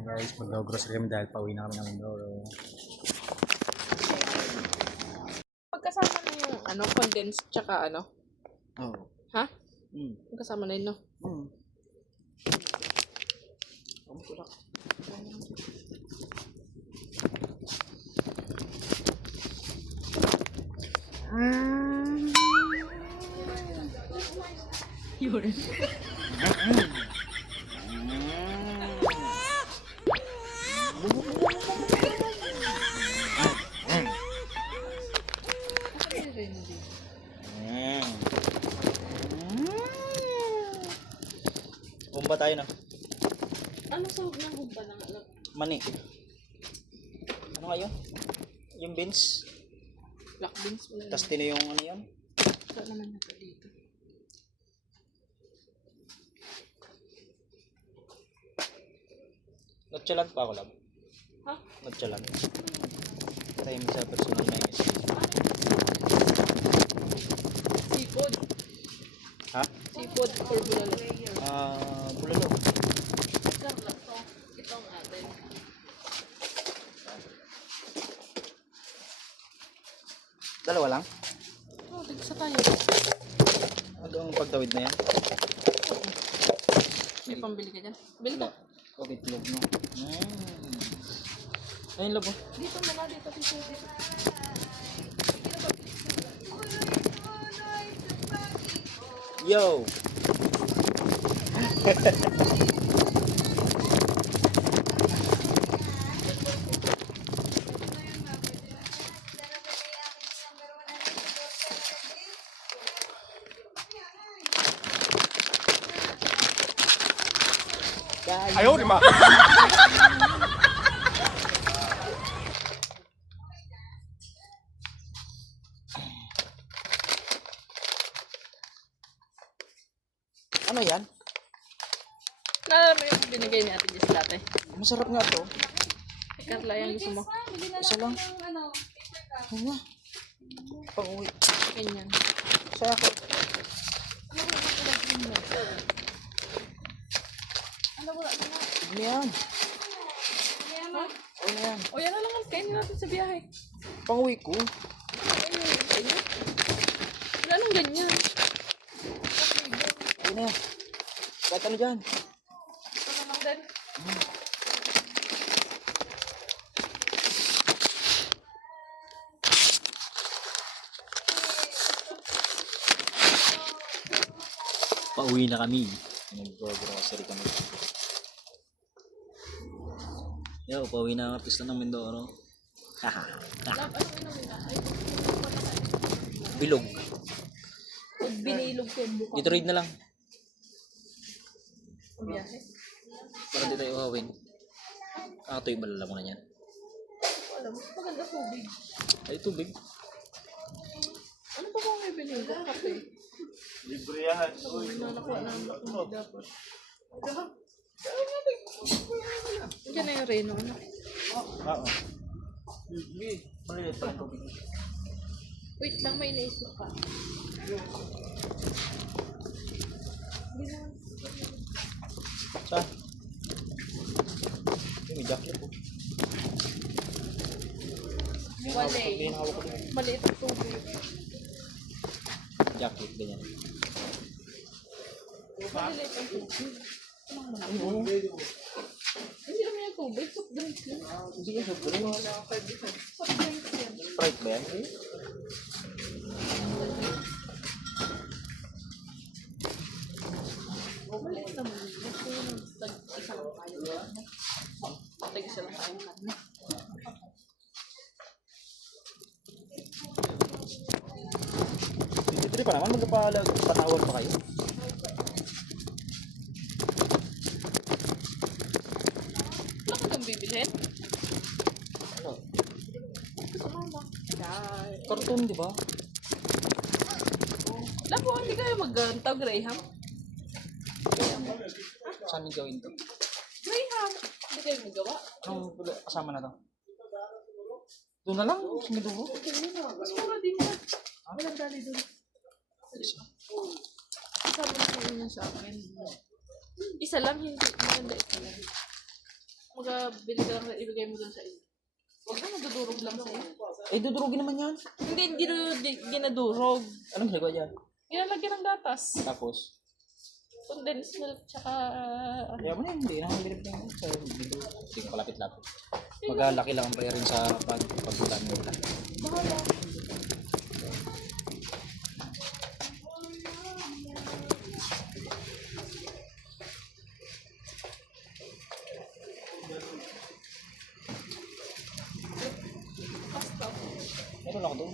Ayan guys, mag-grocery kami dahil pauwi na kami ng Mindoro. Magkasama na yung condensed tsaka Oo. Ha? Magkasama na yun, no? Yun. Humba tayo na. Ano sa huwag ng humba ng alam? Mani. Ano nga yun? Yung beans. Black beans. Tapos tino yung ano yun? Wala naman natin dito. Nagtsalag pa ako lang. Ha? Nagtsalag. Time sa personal na yun. Seafood. Ha? Seafood or bulalo? Bulalo. Itong atin. Dalawa lang? Oh, tigisa tayo. Hanggang pagtawid na yan? May pambili ka dyan? Bili ka. Okay, itlog no? Ayun labo. Dito muna, dito. Yo! Ayaw di ma. Ano yan? Naalala mo yung binigay ni Ate Jess dati? Masarap nga to. Carla, yan gusto mo? Isa lang. Ano? Pang-uwi. Ganyan. Sa ako. Ano yan? Ano yan? O yan na lang ang kainin natin sa biyahe. Pang-uwi ko. Wala nang ganyan. Ayun na yan. Kahit ano dyan. Ano lang din? Pauwi na kami. Nag-grocery kami. Yo, pauwi na ang pista ng Mindoro. Love, anong inumin na? Ay, Bilog. pag binilog ko yung buka. Dito read na lang. Ang biyahe. Para dito tayo uhawin. Ito yung balala mo na yan. Alam mo, maganda tubig. Ay, tubig. Ano pa kung may bilhin ko? Kape. Libre yan. May nanakuha na ang black hindi dapat. Diyan na yung Reno, ano? Oo. Malilit pa ang tubig. Wait lang, may iniisip ka. Saan? May jacket po. Mali. Maliit ang tubig. Jacket, ganyan. Maliit ang tubig. Hindi naman yung tubig. Soft drinks yun. Sige, soft drinks. Soft drinks yan. Sprite ba yan? Maliit naman yun. Gusto yun ang tag-isa lang tayo. Tag-isa lang tayo karne. Dito pa naman, magpatawag pa kayo. Wala ka kang bibilhin? Ano? Gusto mo ba? Karton, di ba? Labo, hindi kayo mag-antaw, Graham? Saan yung gawin to? Graham! Hindi kayo magawa? Anong kasama na to? Doon na lang, sige dugo. Mas mura din yan. Walang dali doon. Kasama na kayo niya sa akin. Isa lang, hindi maganda isa lang. Magabili ka lang, ibigay mo dun sa iyo. Huwag na madudurog lang sa iyo. Eh, dudurugin naman yan. Hindi ginadurog. Anong ginagawa dyan? Ginalagyan ng gatas. Tapos, Condensed milk, tsaka... kaya mo na yun, hindi na akong bilib ng sa video. Hindi ko palapit-lapit. Magalaki lang ang bayarin sa pagbulan mo. Bahala. Basta. Meron ako doon.